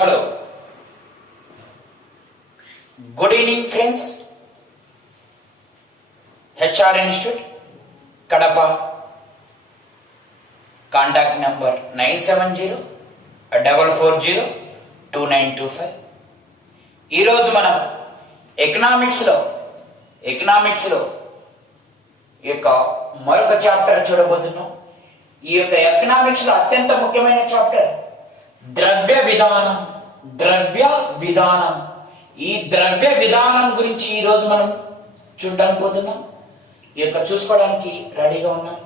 Hello, good evening friends. HR institute Kadapa, contact number 9704402925. ఈరోజు మనం ఎకనామిక్స్లో ఈ యొక్క మరొక చాప్టర్ చూడబోతున్నాం. ఈ యొక్క ఎకనామిక్స్లో అత్యంత ముఖ్యమైన చాప్టర్ ద్రవ్య విధానం. ఈ ద్రవ్య విధానం గురించి ఈరోజు మనం చూడడానికి పోతున్నాం. ఈ యొక్క చూసుకోవడానికి రెడీగా ఉన్నాం.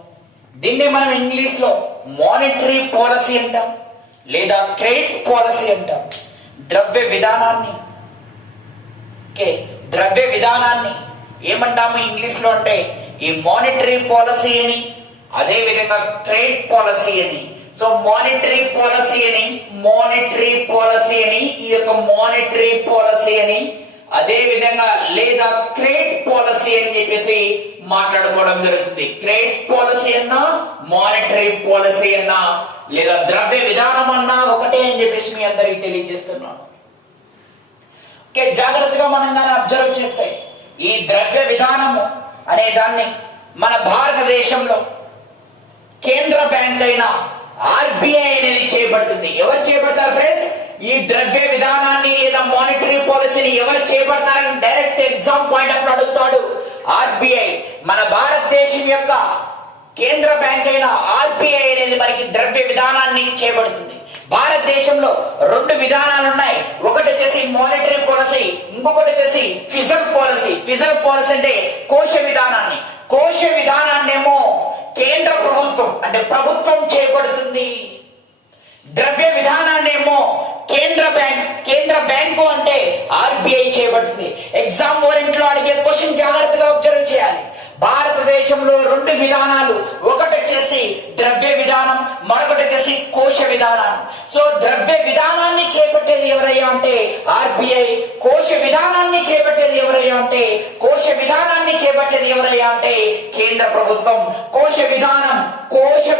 దీన్నే మనం ఇంగ్లీష్ లో మానిటరీ పాలసీ అంటాం, లేదా క్రెడిట్ పాలసీ అంటాం. ద్రవ్య విధానాన్ని ఏమంటాము ఇంగ్లీష్ లో అంటే ఈ మానిటరీ పాలసీ అని, అదే విధంగా క్రెడిట్ పాలసీ అని. సో మానిటరీ పాలసీ అని ఈ యొక్క మానిటరీ పాలసీ అని, అదే విధంగా లేదా క్రెడిట్ పాలసీ అని చెప్పేసి మాట్లాడుకోవడం జరుగుతుంది. క్రెడిట్ పాలసీ అన్నా, మానిటరీ పాలసీ అన్నా, లేదా ద్రవ్య విధానం అన్నా ఒకటే అని చెప్పేసి మీ అందరికి తెలియజేస్తున్నాను. ఓకే, జాగ్రత్తగా మనం దాన్ని అబ్జర్వ్ చేస్తే ఈ ద్రవ్య విధానము అనే దాన్ని మన భారతదేశంలో కేంద్ర బ్యాంక్ అయిన ఆర్బిఐ అనేది చేపడుతుంది. ఎవరు చేపడతారు ఫ్రెండ్స్? ఈ ద్రవ్య విధానాన్ని లేదా మానిటరీ పాలసీని ఎవరు చేపడతారని డైరెక్ట్ ఎగ్జామ్ పాయింట్ ఆఫ్ అడుగుతాడు. ఆర్బిఐ మన భారతదేశం యొక్క కేంద్ర బ్యాంక్ అయిన ఆర్బిఐ అనేది మనకి ద్రవ్య విధానాన్ని చేపడుతుంది. భారతదేశంలో రెండు విధానాలు ఉన్నాయి. ఒకటి వచ్చేసి మానిటరీ పాలసీ, ఇంకొకటి వచ్చేసి ఫిజల్ పాలసీ. ఫిజల్ పాలసీ అంటే కోశ విధానాన్ని ఏమో కేంద్ర ప్రభుత్వం అంటే ప్రభుత్వం చేపడుతుంది. ద్రవ్య విధానాన్ని ఏమో కేంద్ర బ్యాంకు అంటే ఆర్బిఐ చేపడుతుంది. ఎగ్జామ్ ఓరియంట్ లో అడిగే క్వశ్చన్ జాగ్రత్తగా అబ్జర్వ్ చేయాలి. భారతదేశంలో రెండు విధానాలు, ఒకటి వచ్చేసి ద్రవ్య విధానం, మరొకటి వచ్చేసి కోశ విధానం. సో ద్రవ్య విధానాన్ని చేపట్టేది ఎవరయ్యా అంటే ఆర్బిఐ, కోశ విధానాన్ని చేపట్టేది ఎవరయ్యా అంటే కేంద్ర ప్రభుత్వం. కోశ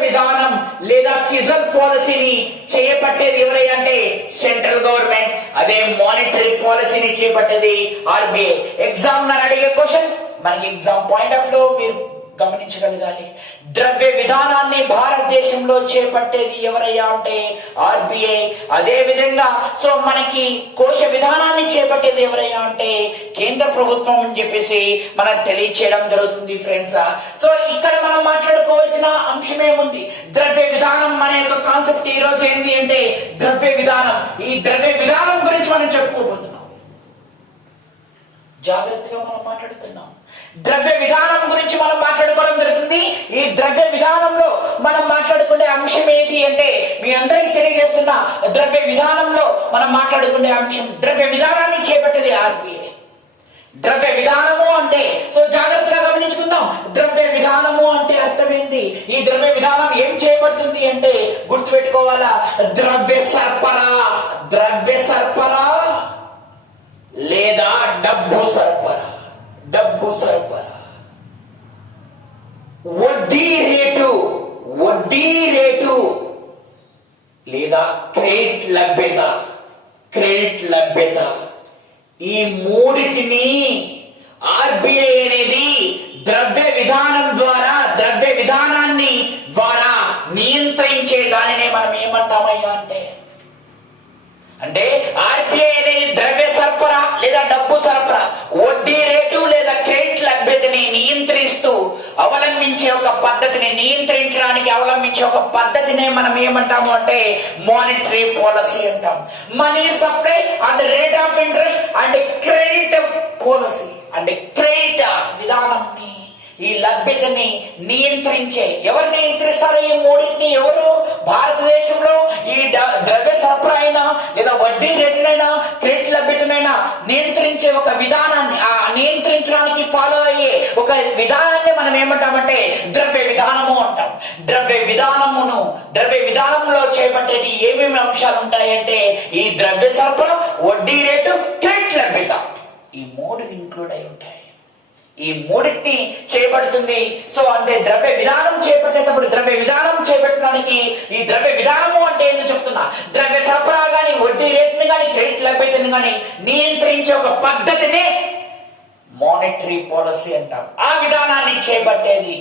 విధానం లేదా ఫిజల్ పాలసీని చేపట్టేది ఎవరయ్యా అంటే సెంట్రల్ గవర్నమెంట్. అదే మానిటరీ పాలసీని చేపట్టేది ఆర్బిఐ. ఎగ్జామినర్ అడిగే క్వశ్చన్ మనకి ఎగ్జామ్ పాయింట్ ఆఫ్ లో మీరు గమనించగలగాలి. ద్రవ్య విధానాన్ని భారతదేశంలో చేపట్టేది ఎవరయ్యా అంటే ఆర్బిఐ. అదే విధంగా సో మనకి కోశ విధానాన్ని చేపట్టేది ఎవరయ్యా అంటే కేంద్ర ప్రభుత్వం అని చెప్పేసి మనకు తెలియచేయడం జరుగుతుంది ఫ్రెండ్స్. సో ఇక్కడ మనం మాట్లాడుకోవాల్సిన అంశం ఏముంది? ద్రవ్య విధానం అనే ఒక కాన్సెప్ట్ ఈ రోజు ఏంటి అంటే ద్రవ్య విధానం. ఈ ద్రవ్య విధానం గురించి మనం చెప్పుకోబోతున్నాం. జాగ్రత్తగా మనం మాట్లాడుతున్నాం. ద్రవ్య విధానం గురించి మనం మాట్లాడుకోవడం జరుగుతుంది. ఈ ద్రవ్య విధానంలో మనం మాట్లాడుకునే అంశం ఏంటి అంటే మీ అందరికీ తెలియజేస్తున్న ద్రవ్య విధానంలో మనం మాట్లాడుకునే అంశం ద్రవ్య విధానాన్ని చేపట్టేది ఆర్బిఐ. ద్రవ్య విధానము అంటే సో జాగ్రత్తగా గమనించుకుందాం. ద్రవ్య విధానము అంటే అర్థమైంది. ఈ ద్రవ్య విధానం ఏం చేయబడుతుంది అంటే గుర్తుపెట్టుకోవాలా, ద్రవ్య సరఫరా లేదా డబ్బు సరఫరా, వడ్డీ రేటు లేదా క్రెడిట్ లభ్యత, ఈ మూడిటిని ఆర్బిఐ అనేది ద్రవ్య విధానాన్ని ద్వారా నియంత్రించే దానినే మనం ఏమంటామయ్యా అంటే ఆర్బిఐ అనేది ద్రవ్య సరఫరా లేదా డబ్బు సరఫరా, వడ్డీ రేటు లేదా క్రెడిట్ లభ్యతని నియంత్రించడానికి అవలంబించే ఒక పద్ధతినే మనం ఏమంటాము అంటే మానిటరీ పాలసీ అంటాం. Money supply and rate of interest and credit policy అంటే క్రెడిట్ విధానాన్ని, ఈ లభ్యతని ఎవరు నియంత్రిస్తారు? ఈ మూడింటిని ఎవరు? భారతదేశంలో ఈ ద్రవ్య సరఫరా అయినా లేదా వడ్డీ రేటునైనా క్రెడిట్ లభ్యతనైనా నియంత్రించే ఒక విధానాన్ని, ఆ నియంత్రించడానికి ఫాలో అయ్యే ఒక విధానాన్ని మనం ఏమంటామంటే ద్రవ్య విధానము అంటాం. ద్రవ్య విధానంలో చేపట్టేటి ఏమేమి అంశాలు ఉంటాయంటే ఈ ద్రవ్య సరఫరా, వడ్డీ రేటు, క్రెడిట్ లభ్యత, ఈ మూడు ఇంక్లూడ్ అయి ఉంటాయి. ఈ మూడింటిని చేయబడుతుంది. సో అంటే ద్రవ్య విధానం చేపట్టేటప్పుడు ద్రవ్య విధానం చేపట్టడానికి ఈ ద్రవ్య విధానము అంటే ఏందో చెప్తున్నా. ద్రవ్య సరఫరా గాని వడ్డీ రేటుని విధంగానే నియంత్రించే ఒక పద్ధతినే మానిటరీ పాలసీ అంటాం. ఆ విధానాన్ని చేపట్టేది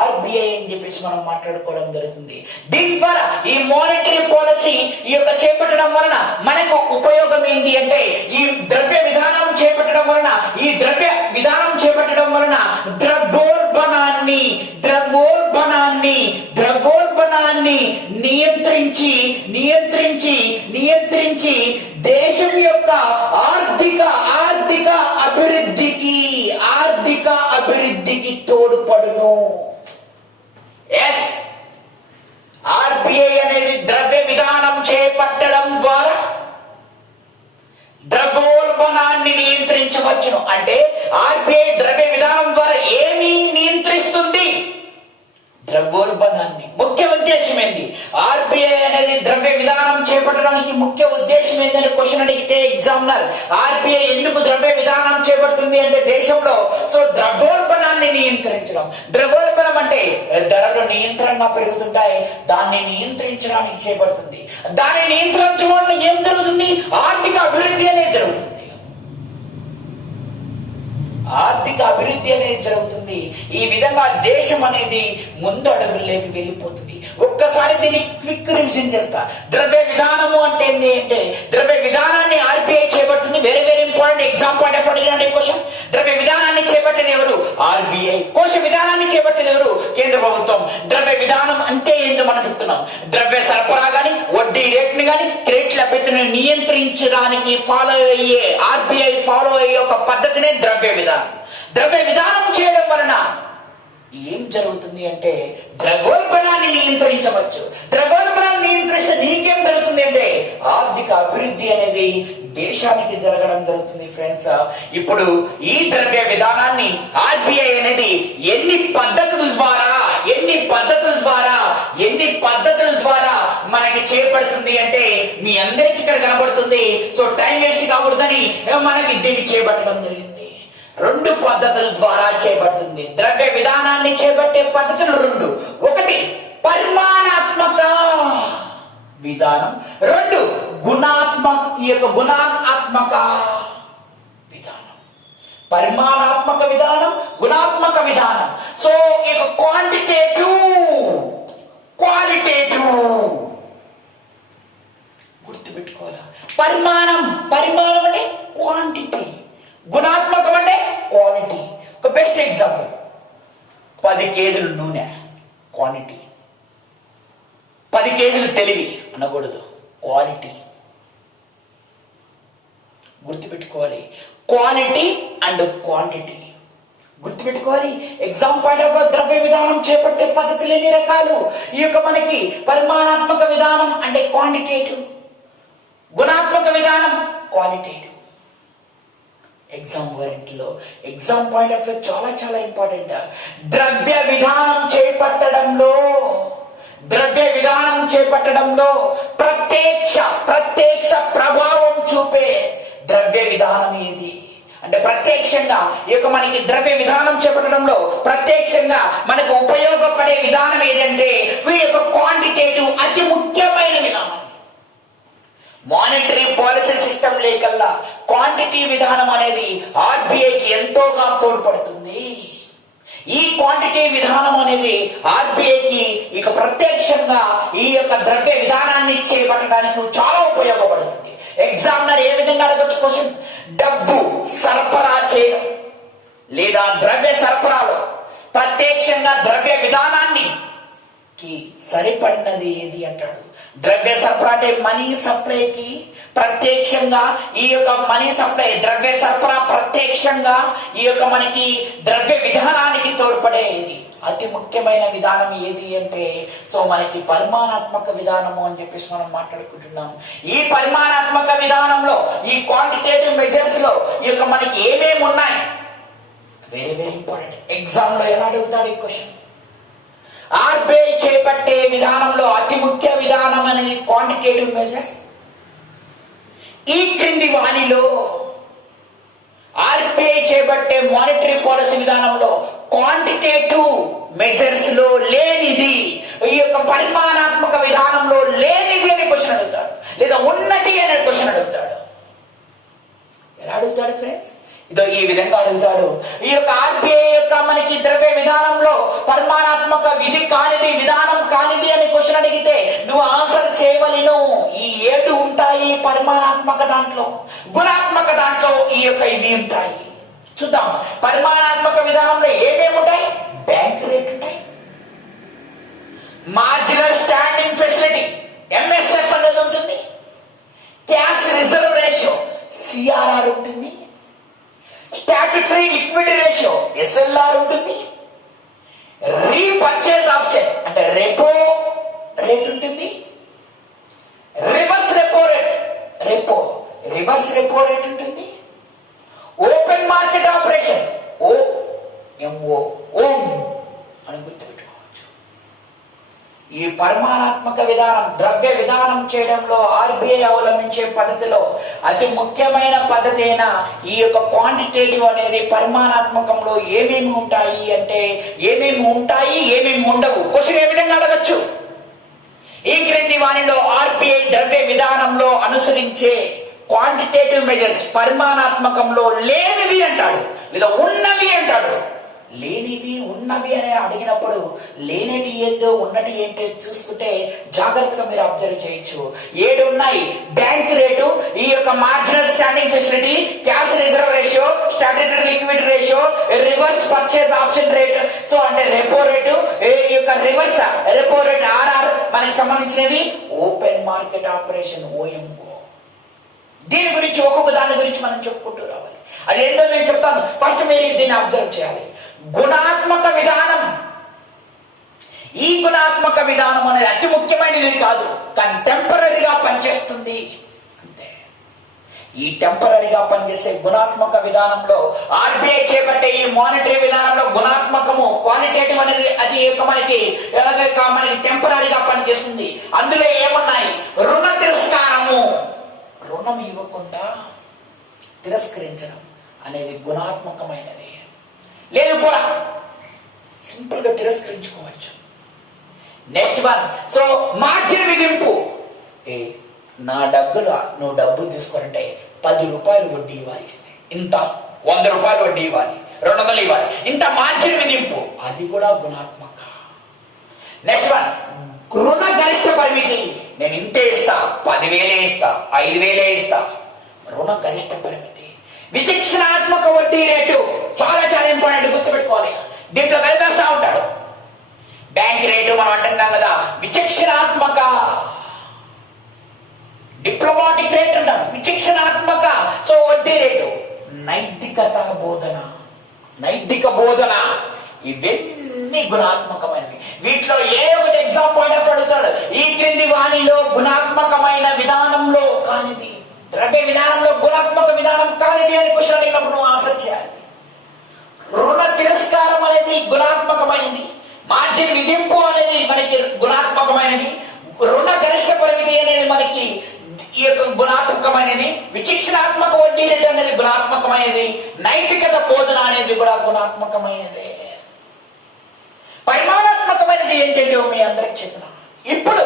ఆర్బిఐ అని చెప్పేసి మనం మాట్లాడుకోవడం జరుగుతుంది. దీని ద్వారా ఈ మానిటరీ పాలసీ ఈ యొక్క చేపట్టడం వలన మనకు ఉపయోగం ఏంటి అంటే, ఈ ద్రవ్య విధానం చేపట్టడం వలన ద్రవ్యోల్బణాన్ని నియంత్రించి దేశం యొక్క ఆర్థిక అభివృద్ధికి తోడ్పడును. ఎస్, ఆర్బిఐ అనేది ద్రవ్య విధానం చేపట్టడం ద్వారా ద్రవ్యోల్బణాన్ని నియంత్రించవచ్చును. అంటే ఆర్బిఐ ద్రవ్య విధానం ద్వారా ఏమి నియంత్రిస్తుంది? ద్రవ్యోల్బణాన్ని. ముఖ్య ఉద్దేశం ఏంటి? ఆర్బిఐ అనేది ద్రవ్య విధానం చేపట్టడానికి ముఖ్య ఉద్దేశం ఏంటని క్వశ్చన్ అడిగితే ఎగ్జామినర్, ఆర్బిఐ ఎందుకు ద్రవ్య విధానం చేపడుతుంది అంటే దేశంలో ద్రవ్యోల్బణాన్ని నియంత్రించడం. ద్రవ్యోల్బణం అంటే ధరలు నియంత్రణగా పెరుగుతుంటాయి, దాన్ని నియంత్రించడానికి చేపడుతుంది. దాన్ని నియంత్రించడం వల్ల ఏం జరుగుతుంది? ఆర్థిక అభివృద్ధి అనేది జరుగుతుంది. ఈ విధంగా దేశం అనేది ముందు అడుగుల్లోకి వెళ్ళిపోతుంది. ఒక్కసారి దీన్ని క్విక్ రివిజన్ చేస్తా. ద్రవ్య విధానము అంటే ఏంటి అంటే, ద్రవ్య విధానాన్ని ఆర్బిఐ చేపడుతుంది. Very very important exam point of అడిగిన క్వశ్చన్. ద్రవ్య విధానాన్ని చేపట్టేది ఎవరు? ఆర్బిఐ. కోశ విధానాన్ని చేపట్టేది ఎవరు? కేంద్ర ప్రభుత్వం. ద్రవ్య విధానం అంటే ఏంటో మనం చెప్తున్నాం. ద్రవ్య సరఫరా గాని, వడ్డీ రేట్ని గాని, క్రెడిట్ లభ్యతను నియంత్రించడానికి ఆర్బిఐ ఫాలో అయ్యే ఒక పద్ధతినే ద్రవ్య విధానం. ద్రవ్య విధానం చేయడం వలన ఏం జరుగుతుంది అంటే ద్రవ్యోల్బణాన్ని నియంత్రించవచ్చు. ద్రవ్యోల్బణాన్ని నియంత్రిస్తే నీకేం జరుగుతుంది అంటే ఆర్థిక అభివృద్ధి అనేది దేశానికి జరగడం జరుగుతుంది. ఫ్రెండ్స్, ఇప్పుడు ఈ ద్రవ్య విధానాన్ని ఆర్బిఐ అనేది ఎన్ని పద్ధతుల ద్వారా మనకి చేపడుతుంది అంటే మీ అందరికి ఇక్కడ కనబడుతుంది. సో టైం వేస్ట్ కాకూడదని మనకి దీన్ని చేపట్టడం జరిగింది. 2 పద్ధతుల ద్వారా చేపడుతుంది. ద్రవ్య విధానాన్ని చేపట్టే పద్ధతులు 2. 1 పరిమాణాత్మక విధానం, 2 గుణాత్మక విధానం. పరిమాణాత్మక విధానం, గుణాత్మక విధానం. సో ఇక క్వాంటిటేటివ్, క్వాలిటేటివ్ గుర్తుపెట్టుకోవాలా. పరిమాణం అంటే క్వాంటిటీ, గుణాత్మకం అంటే క్వాలిటీ. ఒక బెస్ట్ ఎగ్జాంపుల్, 10 కేజీలు నూనె క్వాంటిటీ, 10 కేజీలు తెలివి అనకూడదు, క్వాలిటీ. గుర్తుపెట్టుకోవాలి. క్వాలిటీ అండ్ క్వాంటిటీ గుర్తుపెట్టుకోవాలి. ఎగ్జామ్ పాయింట్ ఆఫ్ ద్రవ్య విధానం చేపట్టే పద్ధతులు ఎన్ని రకాలు? ఈ యొక్క మనకి పరిమాణాత్మక విధానం అంటే క్వాంటిటేటివ్, గుణాత్మక విధానం qualitative. Exam point of view చాలా ఇంపార్టెంట్. ద్రవ్య విధానం చేపట్టడంలో ప్రత్యక్ష ప్రభావం చూపే ద్రవ్య విధానం ఏది అంటే, ప్రత్యక్షంగా ఈ యొక్క మనకి ద్రవ్య విధానం చేపట్టడంలో ప్రత్యక్షంగా మనకు ఉపయోగపడే విధానం ఏదంటే ఈ యొక్క క్వాంటిటేటివ్, అతి ముఖ్యమైన విధానం. మానిటరీ పాలసీ సిస్టమ్ లేకల్లా క్వాంటిటీ విధానం అనేది ఆర్బిఐకి ఎంతోగా తోడ్పడుతుంది. ఈ క్వాంటిటీ విధానం అనేది ఆర్బిఐకి ఇక ప్రత్యక్షంగా ఈ యొక్క ద్రవ్య విధానాన్ని చేపట్టడానికి చాలా ఉపయోగపడుతుంది. ఎగ్జామినర్ ఏ విధంగా అడగొచ్చు క్వశ్చన్? డబ్బు సరఫరా చేయడం లేదా ద్రవ్య సరఫరాలో ప్రత్యక్షంగా ద్రవ్య విధానాన్ని సరిపడినది ఏది అంటాడు. ద్రవ్య సరఫరా అంటే మనీ సప్లైకి ప్రత్యక్షంగా ఈ యొక్క మనీ సప్లై, ద్రవ్య సరఫరా ప్రత్యక్షంగా ఈ యొక్క మనకి ద్రవ్య విధానానికి తోడ్పడేది అతి ముఖ్యమైన విధానం ఏది అంటే, సో మనకి పరిమాణాత్మక విధానము అని చెప్పేసి మనం మాట్లాడుకుంటున్నాం. ఈ పరిమాణాత్మక విధానంలో ఈ క్వాంటిటేటివ్ మెజర్స్ లో ఈ యొక్క మనకి ఏమేమి ఉన్నాయి? Very very important. ఎగ్జామ్ లో ఎలా అడుగుతాడు ఈ క్వశ్చన్? ఆర్బిఐ చేపట్టే విధానంలో అతి ముఖ్య విధానం అనేది క్వాంటిటేటివ్ మెజర్స్. ఈ క్రింది వాణిలో ఆర్బిఐ చేపట్టే మానిటరీ పాలసీ విధానంలో క్వాంటిటేటివ్ మెజర్స్ లో లేనిది, ఈ యొక్క పరిమాణాత్మక విధానంలో లేనిది అనే క్వశ్చన్ అడుగుతాడు, లేదా ఉన్నటి అనే క్వశ్చన్ అడుగుతాడు. విధంగా అడుగుతాడు. ఈ యొక్క ఆర్బీఐ యొక్క మనకి ద్రవ్య విధానంలో పరిమాణాత్మక విధి కానిది, విధానం కానిది అని క్వశ్చన్ అడిగితే నువ్వు ఆన్సర్ చేయవలను. ఈ 7 ఉంటాయి పరిమాణాత్మక దాంట్లో. గుణాత్మక దాంట్లో ఈ యొక్క ఇవి ఉంటాయి. చూద్దాం. పరిమాణాత్మక విధానంలో ఏమేమి ఉంటాయి? బ్యాంక్ రేట్ ఉంటాయి, మార్జినల్ స్టాండింగ్ ఫెసిలిటీ MSF అనేది ఉంటుంది, క్యాష్ రిజర్వ్ రేషియో CRR ఉంటుంది, స్టాట్యుటరీ లిక్విడిటీ రేషియో SLR ఉంటుంది, రీపర్చేజ్ ఆప్షన్ అంటే రెపో రేట్ ఉంటుంది, రివర్స్ రెపో రేట్ ఉంటుంది, ఓపెన్ మార్కెట్ ఆపరేషన్ ఓం అని గుర్తుపెట్టుకోవచ్చు. ఈ పరిమాణాత్మక విధానం ద్రవ్య విధానం చేయడంలో ఆర్బీఐ అవలంబించే పద్ధతిలో అతి ముఖ్యమైన పద్ధతి అయిన ఈ యొక్క క్వాంటిటేటివ్ అనేది పరిమాణాత్మకంలో ఏమేమి ఉంటాయి అంటే ఏమేమి ఉంటాయి, ఏమేమి ఉండవు. క్వశ్చన్ ఏ విధంగా అడగచ్చు? ఈ క్రింది వానిలో ఆర్బీఐ ద్రవ్య విధానంలో అనుసరించే క్వాంటిటేటివ్ మెజర్స్ పరిమాణాత్మకంలో లేనిది అంటాడు, లేదా ఉన్నవి అంటాడు. లేనివి ఉన్నవి అని అడిగినప్పుడు లేనిటి ఏందో ఉన్నటి ఏంటో చూసుకుంటే జాగ్రత్తగా మీరు అబ్జర్వ్ చేయొచ్చు. 7 ఉన్నాయి. బ్యాంక్ రేటు, ఈ యొక్క marginal standing facility, cash reserve ratio, statutory liquidity ratio, reverse purchase option rate, so అంటే రెపో రేటు, ఈ యొక్క రివర్స్ రెపో రేట్ RR మనకి సంబంధించినది, ఓపెన్ మార్కెట్ ఆపరేషన్ OMO. దీని గురించి ఒక్కొక్క దాని గురించి మనం చెప్పుకుంటూ రావాలి. అదేంటో నేను చెప్తాను. ఫస్ట్ మీరు దీన్ని అబ్జర్వ్ చేయాలి. గుణాత్మక విధానం. ఈ గుణాత్మక విధానం అనేది అతి ముఖ్యమైనది కాదు, కానీ టెంపరీగా పనిచేస్తుంది అంతే. ఈ టెంపరీగా పనిచేసే గుణాత్మక విధానంలో ఆర్బీఐ చేపట్టే ఈ మానిటరీ విధానంలో గుణాత్మకము క్వాలిటేటివ్ అనేది అది మనకి టెంపరీగా పనిచేస్తుంది. అందులో ఏమున్నాయి? రుణ తిరస్కారము, రుణం ఇవ్వకుండా తిరస్కరించడం అనేది గుణాత్మకమైనది. లేదు కూడా సింపుల్ గా తిరస్కరించుకోవచ్చు. నెక్స్ట్ వన్, సో మార్జిన్ విధింపు. నా డబ్బులు నువ్వు డబ్బులు తీసుకోవాలంటే 10 రూపాయలు వడ్డీ ఇవ్వాలి, ఇంత 100 రూపాయలు వడ్డీ ఇవ్వాలి, 200 ఇవ్వాలి, ఇంత మార్జిన్ విధింపు, అది కూడా గుణాత్మక. నెక్స్ట్ వన్, రుణ గరిష్ట పరిమితి. నేను ఇంతే ఇస్తా, 10,000 ఇస్తా, 5,000 ఇస్తా, రుణ గరిష్ట పరిమితి. విచక్షణాత్మక వడ్డీ రేటు చాలా చాలా ఇంపార్టెంట్, గుర్తుపెట్టుకోవాలి. దీంట్లో కలిపేస్తా ఉంటాడు. బ్యాంక్ రేటు మనం అంటున్నాం కదా, విచక్షణాత్మక. డిప్లొమాటిక్ రేట్ అంటాం, విచక్షణాత్మక. సో వడ్డీ రేటు. నైతిక బోధన ఇవన్నీ గుణాత్మకమైనవి. వీటిలో ఏ ఒకటి ఎగ్జామ్ పాయింట్ ఆఫ్ అడుగుతాడు. ఈ క్రింది వాణిలో గుణాత్మకమైన విధానంలో కానిది, ద్రవ్య విధానంలో గుణాత్మక విధానం కానిది అని క్వశ్చన్ అడిగినప్పుడు నువ్వు ఆన్సర్ చేయాలి. రుణ తిరస్కారం అనేది గుణాత్మకమైనది, మార్జిన్ విధింపు అనేది మనకి గుణాత్మకమైనది, రుణ గరిష్ట పరిమితి అనేది మనకి ఈ యొక్క గుణాత్మకమైనది, విచక్షణాత్మక వడ్డీ రేటు అనేది గుణాత్మకమైనది, నైతికత బోధన అనేది కూడా గుణాత్మకమైనదే. పరిమాణాత్మకమైనది ఏంటంటే మీ అందరికి చెప్పిన. ఇప్పుడు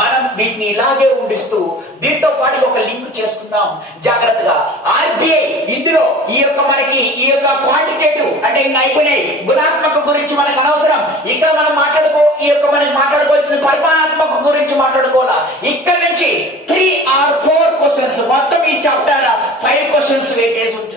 మనం వీటిని ఇలాగే ఉండిస్తూ దీంతో పాటు ఒక లింక్ చేసుకుందాం జాగ్రత్తగా. ఆర్బీఐ ఇందులో ఈ యొక్క మనకి ఈ యొక్క క్వాంటిటేటివ్ అంటే నైపుణ్యం గుణాత్మక గురించి మనకు అనవసరం. ఇక్కడ మనం ఈ యొక్క మనకి మాట్లాడుకోవాల్సిన పరిమాణాత్మక గురించి మాట్లాడుకోవాలా. ఇక్కడ నుంచి 3 or 4 క్వశ్చన్స్, మొత్తం ఈ చాప్టర్ 5 క్వశ్చన్స్ వెయిటేజ్ ఉంటుంది.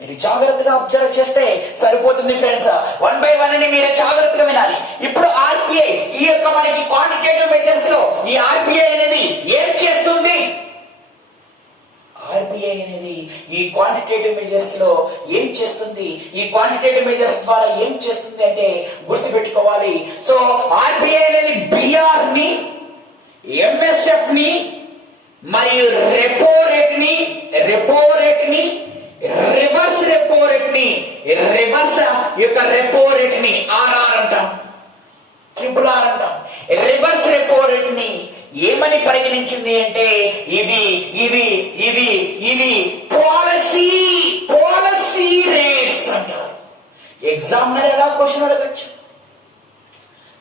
మీరు జాగ్రత్తగా అబ్జర్వ్ చేస్తే సరిపోతుంది ఫ్రెండ్స్. 1 by 1 అని మీరు జాగ్రత్తగా వినాలి. ఇప్పుడు ఆర్బీఐ ఈ యొక్క మనకి క్వాంటిటేటివ్ మెజర్స్ లో ఈ ఆర్బీఐ అనేది ఏం చేస్తుంది? ఆర్బీఐ అనేది ఈ క్వాంటిటేటివ్ మెజర్స్ లో ఏం చేస్తుంది? ఈ క్వాంటిటేటివ్ మెజర్స్ ద్వారా ఏం చేస్తుంది అంటే గుర్తుపెట్టుకోవాలి. సో ఆర్బీఐ అనేది బిఆర్ ని, ఎంఎస్ఎఫ్ ని మరియు రెపో రేట్ ని రివర్స్ రెపో రేట్ ని, రివర్స్ యొక్క రెపో రేట్ ని RR అంటాం, RRR అంటాం. రివర్స్ రెపో రేట్ ని ఏమని పరిగణించింది అంటే ఇవి పాలసీ రేట్స్ అంటారు. ఎగ్జామినర్ ఎలా క్వశ్చన్ అడగచ్చు?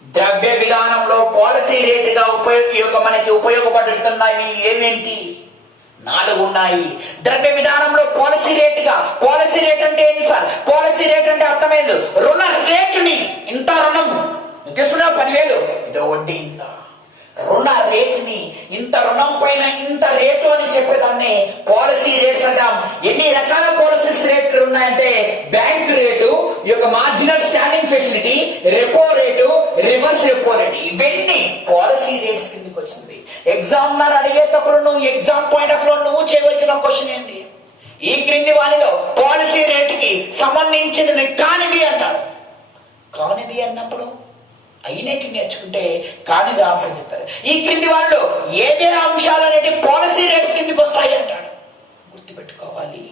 ద్రవ్య విధానంలో పాలసీ రేటుగా మనకి ఉపయోగపడుతున్నవి ఏమేంటి? 4 ఉన్నాయి. ద్రవ్య విధానంలో పాలసీ రేట్ అంటే ఏంటి సార్? పాలసీ రేట్ అంటే అర్థమైంది, రుణ రేటుని, ఇంత రుణం తీసుకున్నా 10,000, ఇదో వడ్డీ ఇంత. రుణ రేటుని, ఇంత రుణం పైన ఇంత రేటు అని చెప్పేదాన్ని పాలసీ రేట్స్ అంటాం. ఎన్ని రకాల పాలసీస్ రేట్లు ఉన్నాయంటే బ్యాంక్ రేటు, ఈ యొక్క marginal standing facility, repo rate, reverse repo rate, ఇవన్నీ పాలసీ రేట్స్ కిందకి వచ్చింది. ఎగ్జామినర్ అడిగేటప్పుడు నువ్వు ఎగ్జామ్ పాయింట్ ఆఫ్ లో నువ్వు చేయవలసిన క్వశ్చన్ ఏంటి? ఈ క్రింది వానిలో పాలసీ రేటుకి సంబంధించినది కానిది అంటాడు. కానిది అన్నప్పుడు అయినట్టు నేర్చుకుంటే కానిది ఆన్సర్ చెప్తారు. ఈ క్రింది వాళ్ళు ఏదే అంశాలు అనేవి పాలసీ రేట్స్ కిందకి వస్తాయి అంటాడు. గుర్తుపెట్టుకోవాలి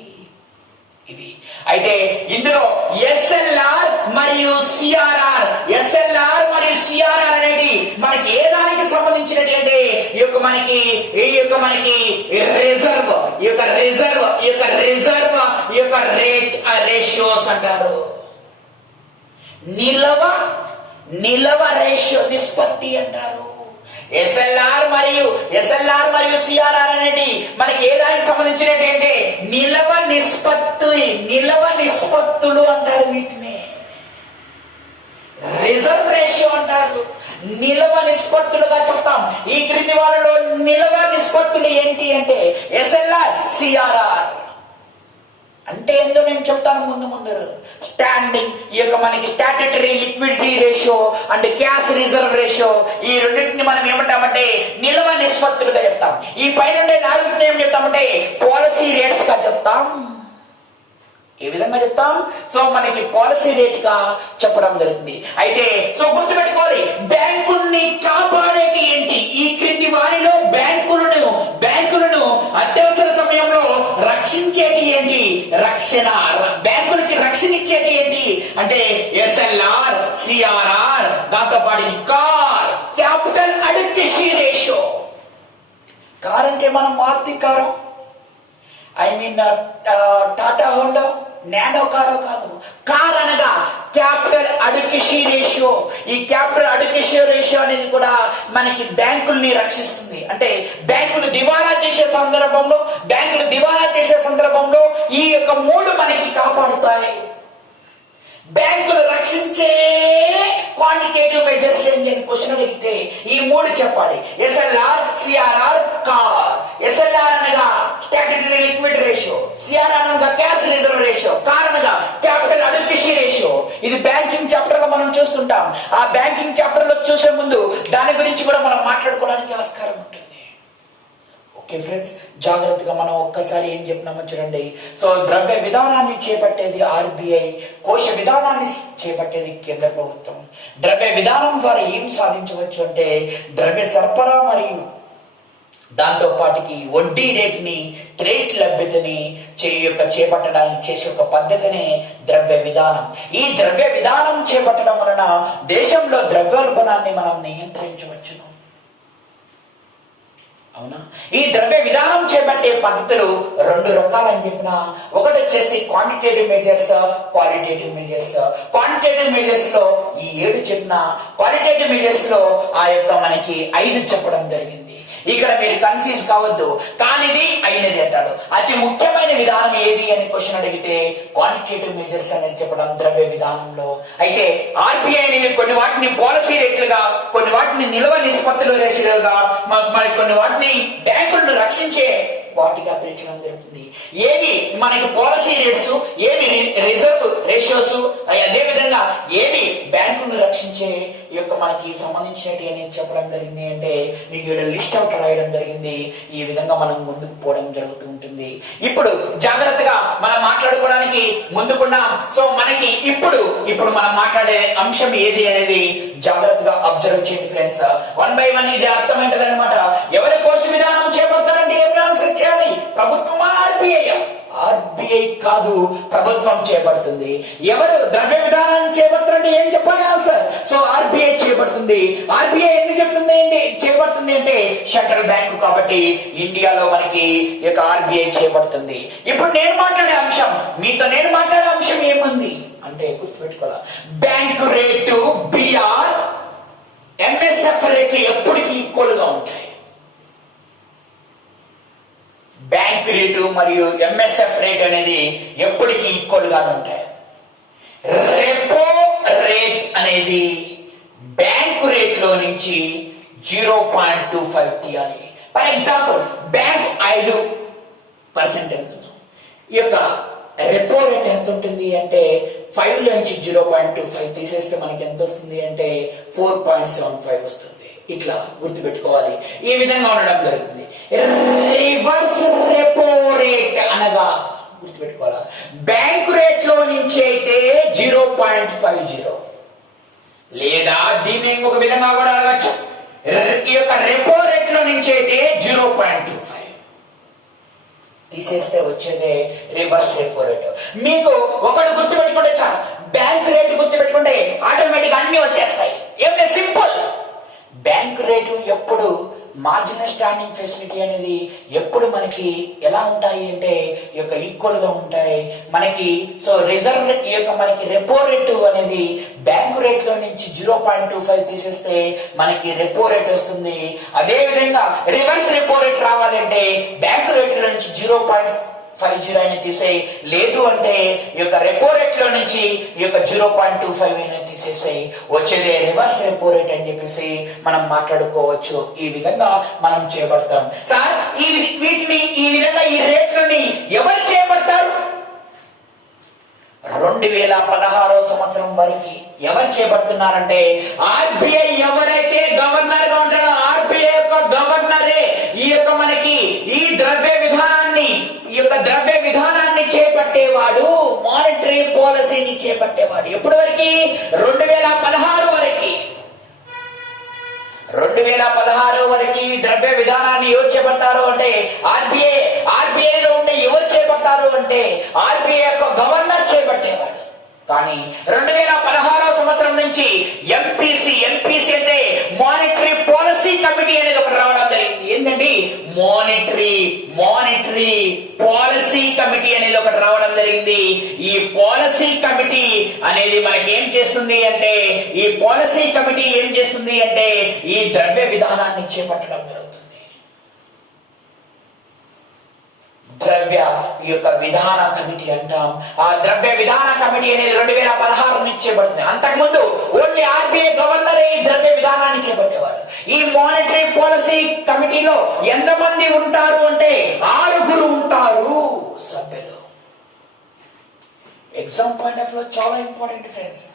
ఇవి. అయితే ఇందులో ఎస్ఎల్ఆర్ మరియు సిఆర్ఆర్, అనేటి మనకి ఏ దానికి సంబంధించినటువంటి అంటే ఈ యొక్క మనకి రిజర్వ్, రేట్ రేషియోస్ అంటారు. నిలవ రేషియో, నిష్పత్తి అంటారు. ఎస్ఎల్ఆర్ మరియు సిఆర్ఆర్ అనేది మనకి ఏ దానికి సంబంధించినట్టు అంటే నిలవ నిష్పత్తులు అంటారు. వీటిని రిజర్వ్ రేషియో అంటారు. నిలవ నిష్పత్తులుగా చెప్తాం. ఈ క్రింది వాళ్ళలో నిలవ నిష్పత్తులు ఏంటి అంటే ఎస్ఎల్ఆర్, సిఆర్ఆర్ అంటే ఏందో నేను చెప్తాను ముందు. స్టాండింగ్, ఈ యొక్క మనకి స్టాట్యుటరీ లిక్విడిటీ రేషియో అంటే క్యాష్ రిజర్వ్ రేషియో, ఈ రెండింటిని మనం ఏమంటామంటే నిల్వ నిష్పత్తులుగా చెప్తాం. ఈ పైన 4 ఏం చెప్తామంటే పాలసీ రేట్స్ గా చెప్తాం. ఏ విధంగా చెప్తాం? సో మనకి పాలసీ రేట్ గా చెప్పడం జరుగుతుంది. అయితే సో గుర్తుపెట్టుకోవాలి, బ్యాంకుల్ని కాపాడేది ఏంటి? ఈ క్రింది వారిలో బ్యాంకులను అత్యవసర సమయంలో రక్షించేటి ఏంటి? బ్యాంకులకి రక్షణ ఇచ్చేటి ఏంటి అంటే ఎస్ఎల్ఆర్, సిఆర్ఆర్, దాంతో పాటు క్యాపిటల్ అడిక్వసీ రేషియో. కార్ అంటే మనం Maruti car, Tata Honda, Nano car కాదు. కార్ అనగా క్యాపిటల్ అడిక్వసీ రేషియో. ఈ క్యాపిటల్ అడిక్వసీ రేషియో అనేది కూడా మనకి బ్యాంకుల్ని రక్షిస్తుంది. అంటే బ్యాంకులు దివాలా చేసే సందర్భంలో ఈ యొక్క 3 మనకి కాపాడుతాయి. బ్యాంకులు రక్షించే క్వాంటిటేటివ్ మెజర్స్ ఏంటి అని క్వశ్చన్ అడిగితే ఈ 3 చెప్పాలి. SLR, CRR, car. ఎస్ఎల్ఆర్ అనగా స్టాట్యుటరీ లిక్విడ్ రేషియో, సిఆర్ఆర్ అనగా క్యాష్ రిజర్వ్ రేషియో, కార్ అనగా క్యాపిటల్ అడిక్వసీ రేషియో. ఇది బ్యాంకింగ్ చాప్టర్ లో మనం చూస్తుంటాం. ఆ బ్యాంకింగ్ చాప్టర్ లో చూసే ముందు దాని గురించి కూడా మనం మాట్లాడుకోవడానికి ఆస్కారం ఉంటుంది. ఓకే ఫ్రెండ్స్, జాగ్రత్తగా మనం ఒక్కసారి ఏం చెప్పినామో చూడండి. సో ద్రవ్య విధానాన్ని చేపట్టేది ఆర్బిఐ, కోశ విధానాన్ని చేపట్టేది కేంద్ర ప్రభుత్వం. ద్రవ్య విధానం ద్వారా ఏం సాధించవచ్చు అంటే ద్రవ్య సరఫరా మరియు దాంతో పాటుకి వడ్డీ రేటుని, క్రెడిట్ లభ్యతని చేపట్టడానికి చేసే ఒక పద్ధతినే ద్రవ్య విధానం. ఈ ద్రవ్య విధానం చేపట్టడం వలన దేశంలో ద్రవ్యోల్బణాన్ని మనం నియంత్రించవచ్చును. అవునా? ఈ ద్రవ్య విధానం చేపట్టే పద్ధతులు 2 రకాలని చెప్పిన. ఒకటి వచ్చేసి quantitative measures, qualitative measures. Quantitative measures లో ఈ 7 చెప్పిన, క్వాలిటేటివ్ మెజర్స్ లో ఆ యొక్క మనకి 5 చెప్పడం జరిగింది. ఇక్కడ మీరు కన్ఫ్యూజ్ కావద్దు. కానిది అయినది అంటాడు. అతి ముఖ్యమైన విధానం ఏది అని క్వశ్చన్ అడిగితే క్వాంటిటేటివ్ మెజర్స్ అనేది చెప్పడం ద్రవ్య విధానంలో. అయితే ఆర్బిఐ అనేది కొన్ని వాటిని పాలసీ రేట్లుగా, కొన్ని వాటిని నిల్వ నిష్పత్తుల రేషియోగా, మరి కొన్ని వాటిని బ్యాంకులను రక్షించే వాటిగా పిలిచడం జరుగుతుంది. ఏవి మనకి పాలసీ రేట్స్, ఏవి రిజర్వ్ రేషియోస్, అదే విధంగా ఏవి బ్యాంకులను రక్షించే యొక్క మనకి సంబంధించినవి అని చెప్పడం జరిగింది. అంటే మీకు లిస్ట్ అవుట్ రాయడం జరిగింది. ఈ విధంగా మనం ముందుకు పోవడం జరుగుతూ ఉంటుంది. ఇప్పుడు జాగ్రత్తగా మనం మాట్లాడుకోవడానికి ముందుకున్నాం. సో మనకి ఇప్పుడు మనం మాట్లాడే అంశం ఏది అనేది జాగ్రత్తగా అబ్జర్వ్ చేయండి ఫ్రెండ్స్. 1 by 1 ఇది అర్థమైంటది అనమాట. ఎవరి కోర్సు విధానం చేపడతారంటే ఏమి ఆన్సర్ చేయాలి? ప్రభుత్వమా, ఆర్బిఐ? ఆర్బిఐ కాదు, ప్రభుత్వం చేపడుతుంది. ఎవరు ద్రవ్య విధానాన్ని చేపడతారంటే ఏం చెప్పాలి ఆన్సర్? సో ఆర్బిఐ చేపడుతుంది. ఆర్బిఐ ఎందుకు చేపడుతుంది అంటే సెంట్రల్ బ్యాంకు కాబట్టి ఇండియాలో మనకి యొక్క ఆర్బిఐ చేపడుతుంది. ఇప్పుడు నేను మాట్లాడే అంశం, నేను మాట్లాడే అంశం ఏముంది అంటే గుర్తుపెట్టుకోవాలి. బ్యాంకు రేటు, బిఆర్, ఎంఎస్ఎఫ్ రేట్లు ఎప్పటికీ ఈక్వల్ గా ఉంటాయి. బ్యాంక్ రేటు మరియు ఎంఎస్ఎఫ్ రేట్ అనేది ఎప్పటికీ ఈక్వల్ గా ఉంటాయి. రెపో రేట్ అనేది బ్యాంకు రేట్ లో నుంచి 0.25 తీయాలి. ఫర్ ఎగ్జాంపుల్ బ్యాంక్ 5% ఎంత, ఈ యొక్క రెపో రేట్ ఎంత ఉంటుంది అంటే 5 నుంచి 0.25 తీసేస్తే మనకి ఎంత వస్తుంది అంటే 4.75 వస్తుంది. ఇట్లా గుర్తుపెట్టుకోవాలి. ఈ విధంగా ఉండడం జరుగుతుంది. రివర్స్ రెపో రేట్ అనగా గుర్తుపెట్టుకోవాలి, బ్యాంకు రేట్ లో నుంచి అయితే 0.50 లేదా దీన్ని ఇంకొక విధంగా కూడా అడగచ్చు, ఈ యొక్క రెపో రేట్ లో నుంచి అయితే 0.25 తీసేస్తే వచ్చేదే రివర్స్ రెపో రేట్. మీకు ఒకటి గుర్తుపెట్టుకుంటే చాలు, బ్యాంక్ రేటు గుర్తుపెట్టుకుంటే ఆటోమేటిక్ అన్ని వచ్చేస్తాయి. ఏమిటి సింపుల్. బ్యాంక్ రేటు ఎప్పుడు మార్జినల్ స్టాండింగ్ ఫెసిలిటీ అనేది ఎప్పుడు మనకి ఎలా ఉంటాయి అంటే ఈ యొక్క ఈక్వల్ గా ఉంటాయి మనకి. సో రిజర్వ్ ఈ యొక్క మనకి రెపో రేటు అనేది బ్యాంకు రేట్ లో నుంచి 0.25 తీసేస్తే మనకి రెపో రేట్ వస్తుంది. అదే విధంగా రివర్స్ రెపో రేట్ రావాలంటే బ్యాంకు రేట్ లో నుంచి 0.50 అయినా తీసేయి, లేదు అంటే ఈ యొక్క రెపో రేట్ లో నుంచి ఈ యొక్క 0.25 అయినా తీసేసాయి, వచ్చేదే రివర్స్ రెపో రేట్ అని చెప్పేసి మనం మాట్లాడుకోవచ్చు. ఈ విధంగా మనం చేపడతాం. సార్ వీటిని ఈ విధంగా ఈ రేట్లని ఎవరు చేపడతారు? 2016 సంవత్సరం వరకు ఎవరు చేపడుతున్నారంటే ఆర్బిఐ. ఎవరైతే గవర్నర్ గా ఉంటారో ఆర్బిఐ యొక్క గవర్నరే ఈ యొక్క మనకి ఈ ద్రవ్య విధానాన్ని చేపట్టేవాడు, మానిటరీ పాలసీని చేపట్టేవాడు. ఎప్పటి వరకు? 2016 వరకు. 2016 వరకు ద్రవ్య విధానాన్ని ఎవరు చేపడతారు అంటే ఆర్బిఐ లో ఉండే ఎవరు చేపడతారు అంటే ఆర్బిఐ యొక్క గవర్నర్ చేపట్టేవాడు. కానీ 2016 సంవత్సరం నుంచి ఎంపీసీ అంటే మానిటరీ పాలసీ కమిటీ అనేది ఒకటి రావడం జరిగింది. ఏంటండి? మానిటరీ పాలసీ కమిటీ అనేది ఒకటి రావడం జరిగింది. ఈ పాలసీ కమిటీ అనేది మనకి ఏం చేస్తుంది అంటే ఈ ద్రవ్య విధానాన్ని చేపట్టడం జరుగుతుంది. ఈ యొక్క విధాన కమిటీ అంటాం. ఆ ద్రవ్య విధాన కమిటీ అనేది 2016 నుంచి చేపడుతుంది. అంతకుముందు ఓన్లీ ఆర్బిఐ గవర్నరే ఈ ద్రవ్య విధానాన్ని చేపట్టేవాడు. ఈ మానిటరీ పాలసీ కమిటీలో ఎంతమంది ఉంటారు అంటే 6 ఉంటారు సభ్యులు. ఎగ్జామ్ పాయింట్ ఆఫ్ వ్యూ చాలా ఇంపార్టెంట్ ఫ్రెండ్స్.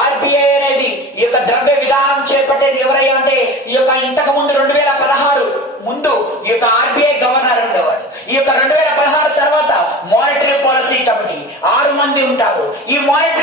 ఆర్బిఐ అనేది ఈ యొక్క ద్రవ్య విధానం చేపట్టేది ఎవరయ్యా అంటే ఈ యొక్క ఇంతకు ముందు 2016 ముందు ఈ యొక్క ఆర్బిఐ గవర్నర్ ఉండేవాడు. ఈ యొక్క 2016 తర్వాత మానిటరీ పాలసీ కమిటీ 6 మంది ఉంటారు. ఈ మానిటరీ